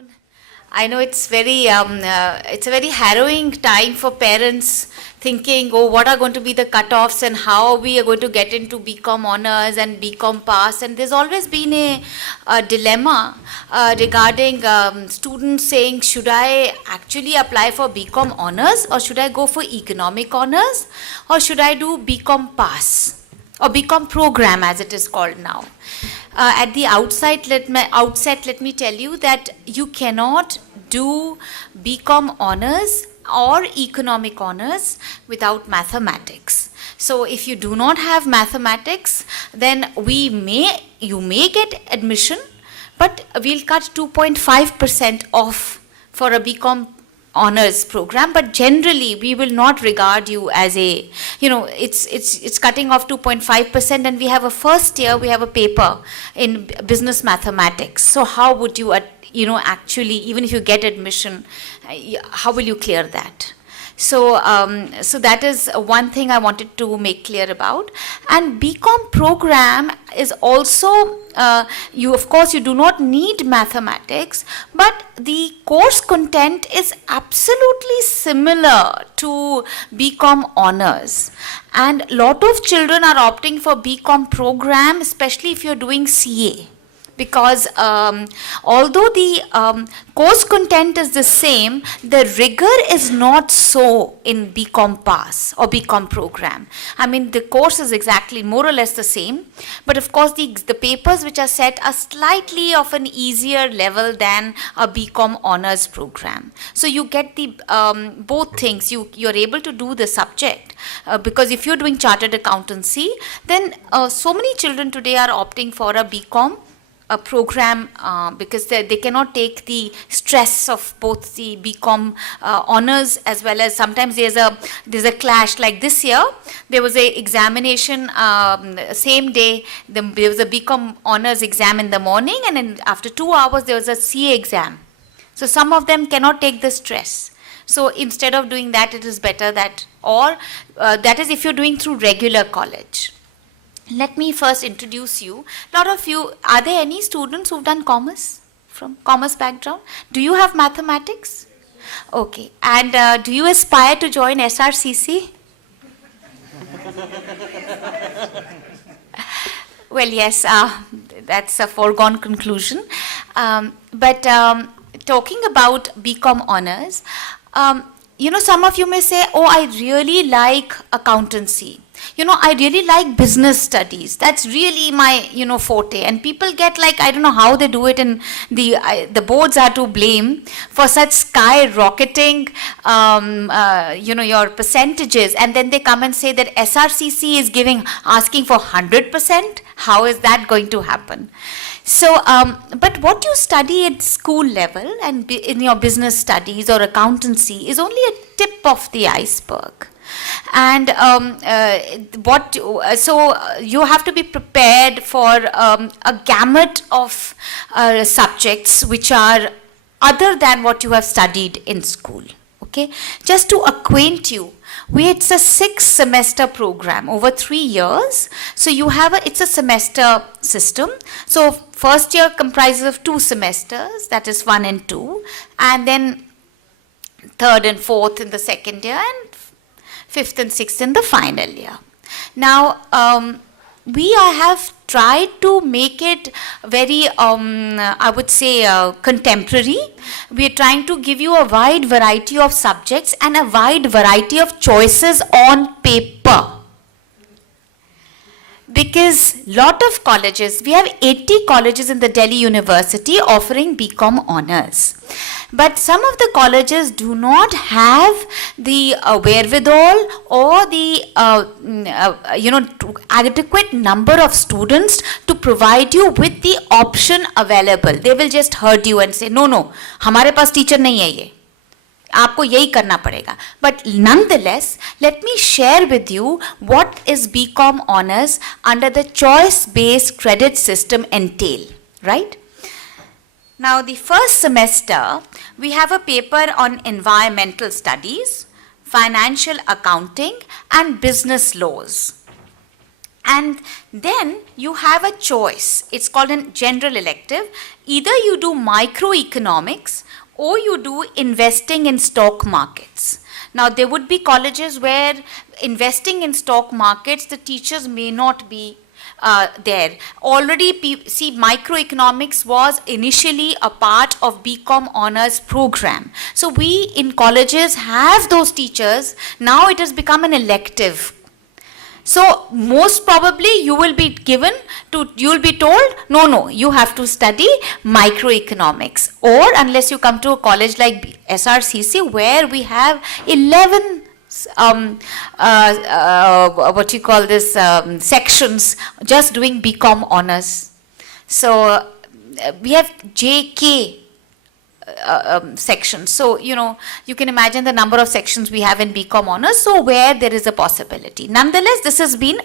afternoon. I know it's a very harrowing time for parents thinking, oh, what are going to be the cutoffs and how we are going to get into BCom honors and BCom pass. And there's always been a dilemma regarding students saying, should I actually apply for BCom honors or should I go for economic honors or should I do BCom pass or BCom program as it is called now. At the outset, let me tell you that you cannot do BCom honors or economic honors without mathematics. So if you do not have mathematics, then you may get admission, but we'll cut 2.5% off for a BCom honors program, but generally we will not regard you as it's cutting off 2.5%, and we have a first year, we have a paper in business mathematics. So how would you actually, even if you get admission, how will you clear that? So that is one thing I wanted to make clear about. And BCom program is also, you do not need mathematics, but the course content is absolutely similar to BCom honors. And lot of children are opting for BCom program, especially if you're doing CA. Because although the course content is the same, the rigor is not so in BCom pass or BCom program. I mean, the course is exactly more or less the same, but of course the papers which are set are slightly of an easier level than a BCom honors program. So you get the both things. You're able to do the subject because if you're doing chartered accountancy, then so many children today are opting for a BCom program because they cannot take the stress of both the BCom honors as well as sometimes there's a clash. Like this year, there was a examination same day. There was a BCom honors exam in the morning, and then after 2 hours there was a CA exam. So some of them cannot take the stress. So instead of doing that, it is better that, or that is if you're doing through regular college. Let me first introduce you. A lot of you, are there any students who've done commerce, from commerce background? Do you have mathematics? Okay. And do you aspire to join SRCC? Well, yes, that's a foregone conclusion. But talking about BCom honors, some of you may say, oh, I really like accountancy. I really like business studies. That's really my, forte. And people get like, I don't know how they do it, and the boards are to blame for such skyrocketing, your percentages. And then they come and say that SRCC is asking for 100%. How is that going to happen? So, but what you study at school level and in your business studies or accountancy is only a tip of the iceberg. And so you have to be prepared for a gamut of subjects which are other than what you have studied in school. Okay, just to acquaint you, it's a 6-semester program over 3 years. So you have it's a semester system. So first year comprises of 2 semesters, that is 1 and 2, and then 3rd and 4th in the second year, and 5th and 6th in the final year. Now, we have tried to make it very, I would say, contemporary. We are trying to give you a wide variety of subjects and a wide variety of choices on paper. Because lot of colleges, we have 80 colleges in the Delhi University offering BCom honors. But some of the colleges do not have the wherewithal or the adequate number of students to provide you with the option available. They will just hurt you and say, no, हमारे पास teacher नहीं है ये. आपको यही करना पड़ेगा. But nonetheless, let me share with you what is BCom honors under the choice-based credit system entail, right? Now, the first semester, we have a paper on environmental studies, financial accounting, and business laws. And then you have a choice. It's called a general elective. Either you do microeconomics or you do investing in stock markets. Now, there would be colleges where investing in stock markets, the teachers may not be there. Already, see, microeconomics was initially a part of BCom honors program. So we in colleges have those teachers. Now it has become an elective. So most probably you will be told, no, you have to study microeconomics. Or unless you come to a college like SRCC where we have 11 sections just doing BCom honors. So we have JK sections. So, you can imagine the number of sections we have in BCom honors, so where there is a possibility. Nonetheless, this has been,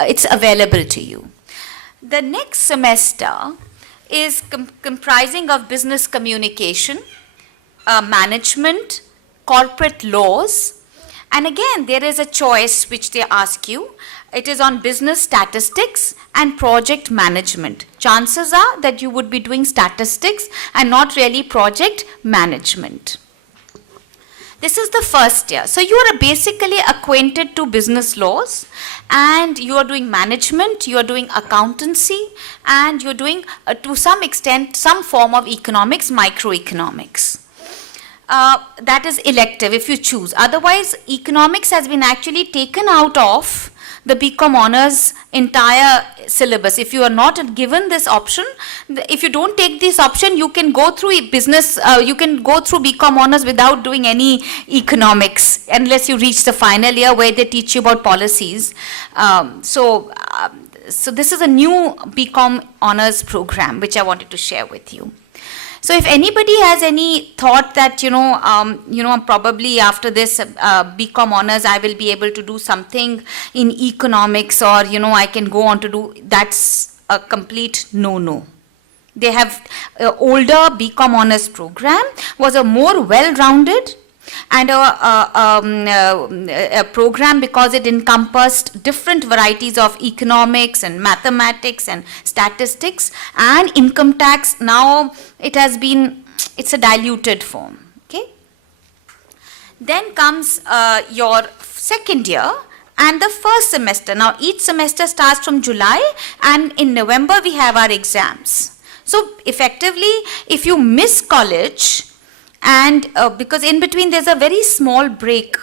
it's available to you. The next semester is comprising of business communication, management, corporate laws, and again, there is a choice which they ask you. It is on business statistics and project management. Chances are that you would be doing statistics and not really project management. This is the first year. So you are basically acquainted to business laws, and you are doing management, you are doing accountancy, and you're doing to some extent some form of economics, microeconomics. That is elective if you choose. Otherwise, economics has been actually taken out of the BCom honors entire syllabus. If you are not given this option, if you don't take this option, you can go through business, you can go through BCom honors without doing any economics, unless you reach the final year where they teach you about policies. So this is a new BCom honors program which I wanted to share with you. So if anybody has any thought that, probably after this BCom honors, I will be able to do something in economics, or, I can go on to do, that's a complete no-no. They have older BCom honors program was a more well-rounded and a program because it encompassed different varieties of economics and mathematics and statistics and income tax. Now it's a diluted form. Okay. Then comes your second year and the first semester. Now each semester starts from July, and in November we have our exams. So effectively, if you miss college, and because in between there's a very small break,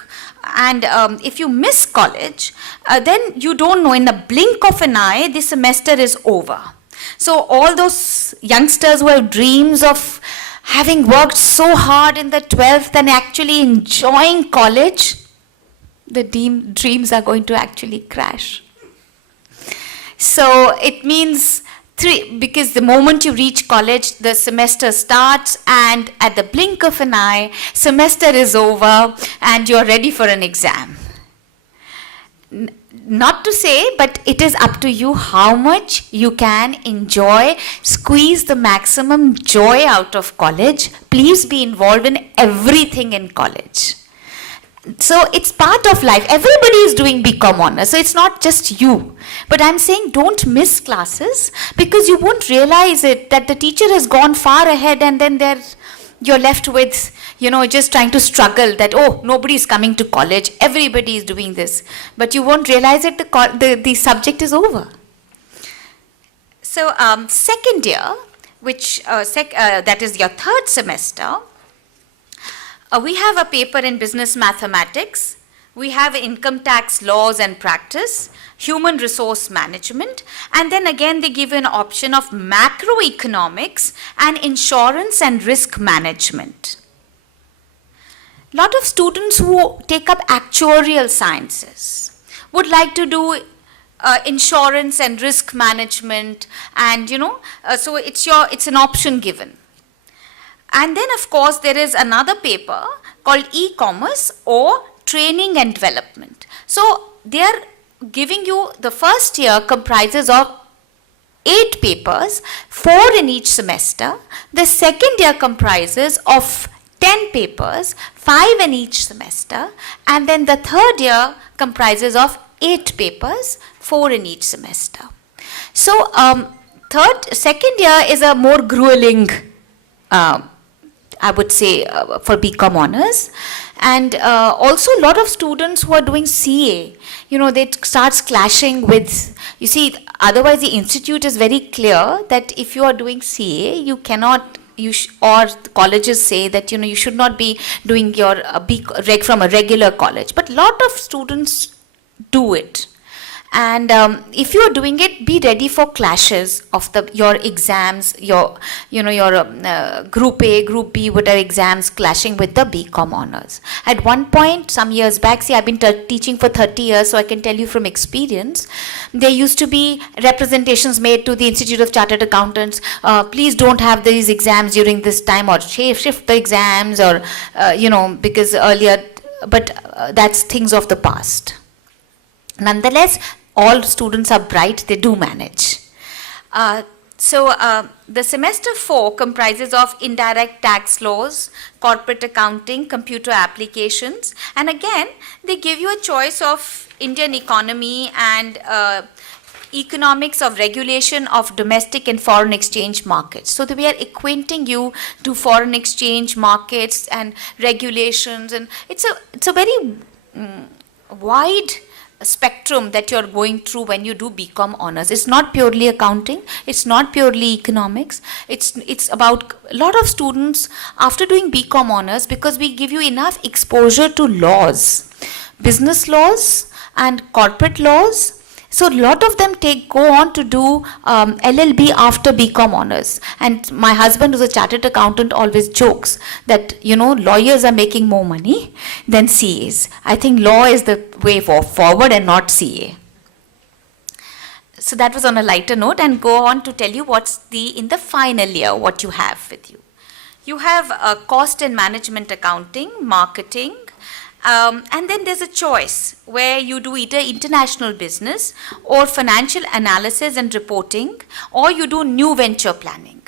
and if you miss college, then you don't know, in a blink of an eye, this semester is over. So all those youngsters who have dreams of having worked so hard in the 12th and actually enjoying college, the dreams are going to actually crash. So it means because the moment you reach college, the semester starts, and at the blink of an eye, semester is over and you're ready for an exam. Not to say, but it is up to you how much you can enjoy, squeeze the maximum joy out of college. Please be involved in everything in college. So it's part of life. Everybody is doing BCom honors, so it's not just you. But I'm saying don't miss classes, because you won't realize it that the teacher has gone far ahead, and then you're left with, just trying to struggle that, oh, nobody is coming to college, everybody is doing this. But you won't realize it, the subject is over. So second year, which that is your third semester, we have a paper in business mathematics, we have income tax laws and practice, human resource management, and then again they give an option of macroeconomics and insurance and risk management. Lot of students who take up actuarial sciences would like to do insurance and risk management, and so it's an option given. And then, of course, there is another paper called e-commerce or training and development. So they are giving you, the first year comprises of 8 papers, 4 in each semester. The second year comprises of 10 papers, 5 in each semester. And then the third year comprises of 8 papers, 4 in each semester. So second year is a more grueling, I would say, for BCom honors. And also a lot of students who are doing CA, they starts clashing with, you see, otherwise the institute is very clear that if you are doing CA, you cannot, or colleges say that, you should not be doing your reg from a regular college. But a lot of students do it. And if you are doing it, be ready for clashes of your exams, your Group A, Group B, whatever exams clashing with the BCom honors. At one point, some years back, see, I've been teaching for 30 years, so I can tell you from experience, there used to be representations made to the Institute of Chartered Accountants, please don't have these exams during this time, or shift the exams, or, because earlier, but that's things of the past. Nonetheless, all students are bright, they do manage. The semester 4 comprises of indirect tax laws, corporate accounting, computer applications, and again, they give you a choice of Indian economy and economics of regulation of domestic and foreign exchange markets. So we are acquainting you to foreign exchange markets and regulations, and it's a very wide spectrum that you're going through when you do BCom honors. It's not purely accounting, it's not purely economics, it's about a lot of students after doing BCom honors, because we give you enough exposure to laws, business laws and corporate laws. So a lot of them go on to do LLB after BCom honors. And my husband, who's a chartered accountant, always jokes that, lawyers are making more money than CAs. I think law is the way forward and not CA. So that was on a lighter note, and go on to tell you what's in the final year, what you have with you. You have cost and management accounting, marketing, and then there's a choice where you do either international business or financial analysis and reporting, or you do new venture planning.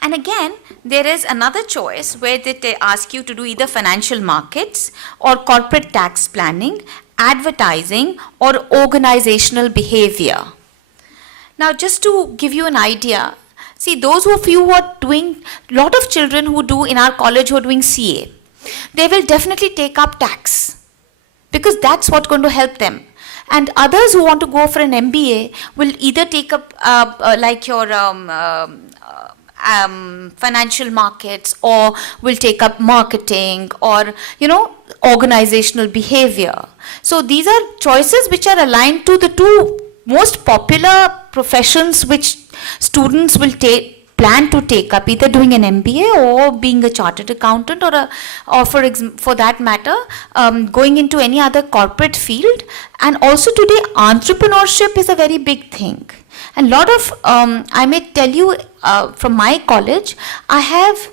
And again, there is another choice where they ask you to do either financial markets or corporate tax planning, advertising, or organizational behavior. Now, just to give you an idea, see, those of you who are doing, a lot of children who do in our college who are doing CA, they will definitely take up tax, because that's what's going to help them. And others who want to go for an MBA will either take up like your financial markets, or will take up marketing, or organizational behavior. So these are choices which are aligned to the two most popular professions which students will plan to take up, either doing an MBA or being a chartered accountant, or for that matter, going into any other corporate field. And also today, entrepreneurship is a very big thing. And lot of, I may tell you from my college, I have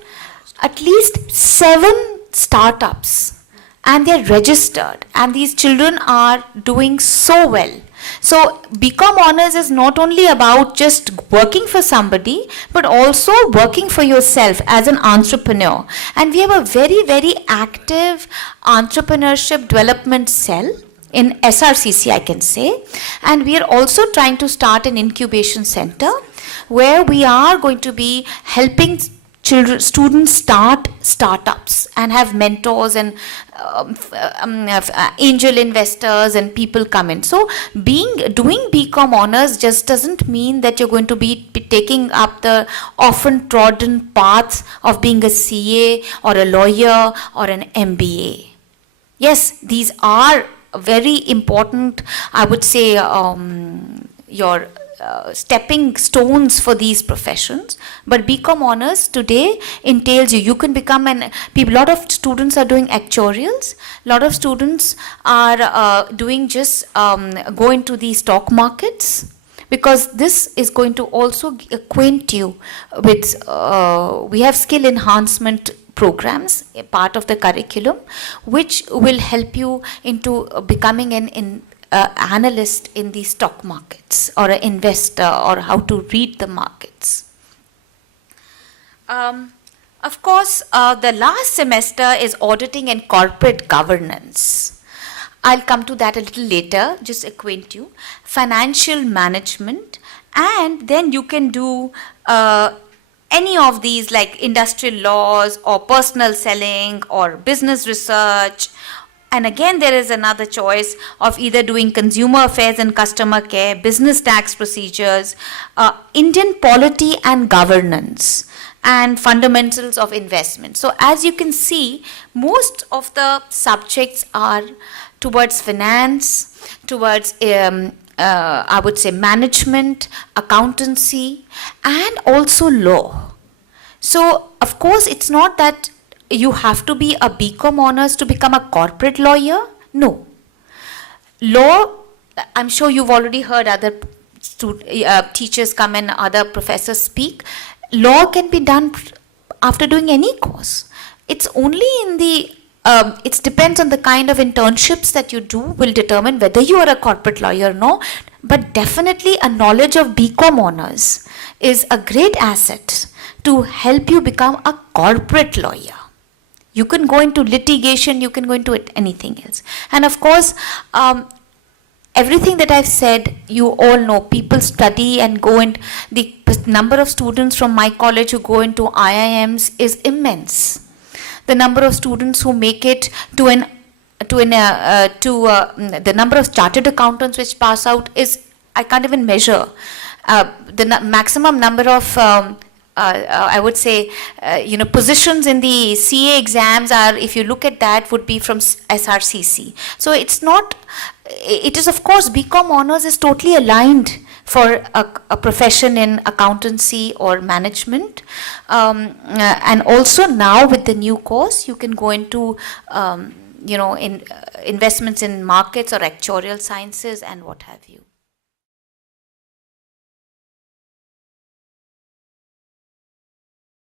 at least 7 startups, and they're registered, and these children are doing so well. So BCom honors is not only about just working for somebody, but also working for yourself as an entrepreneur. And we have a very, very active entrepreneurship development cell in SRCC, I can say. And we are also trying to start an incubation center where we are going to be helping students start startups and have mentors and angel investors and people come in. So doing BCom honors just doesn't mean that you're going to be taking up the often trodden paths of being a CA or a lawyer or an MBA. Yes, these are very important, I would say, your stepping stones for these professions. But BCom honors today entails you can become a lot of students are doing actuarials, a lot of students are doing just go into the stock markets, because this is going to also acquaint you with, we have skill enhancement programs, a part of the curriculum, which will help you into becoming an analyst in the stock markets, or an investor, or how to read the markets. Of course, the last semester is auditing and corporate governance. I'll come to that a little later, just acquaint you. Financial management, and then you can do any of these like industrial laws or personal selling or business research. And again, there is another choice of either doing consumer affairs and customer care, business tax procedures, Indian polity and governance, and fundamentals of investment. So as you can see, most of the subjects are towards finance, towards I would say management, accountancy, and also law. So of course, it's not that you have to be a BCom honors to become a corporate lawyer. No. Law, I'm sure you've already heard other teachers come and other professors speak. Law can be done after doing any course. It's only in the, it depends on the kind of internships that you do will determine whether you are a corporate lawyer or no. But definitely a knowledge of BCom honors is a great asset to help you become a corporate lawyer. You can go into litigation, you can go into anything else. And of course, everything that I've said, you all know, people study and go in, the number of students from my college who go into IIMs is immense. The number of students who make it to the number of chartered accountants which pass out is, I can't even measure. The maximum number of I would say, positions in the CA exams are, if you look at that, would be from SRCC. So it's not, it is of course, BCom honors is totally aligned for a profession in accountancy or management. And also now with the new course, you can go into, investments in markets or actuarial sciences and what have you.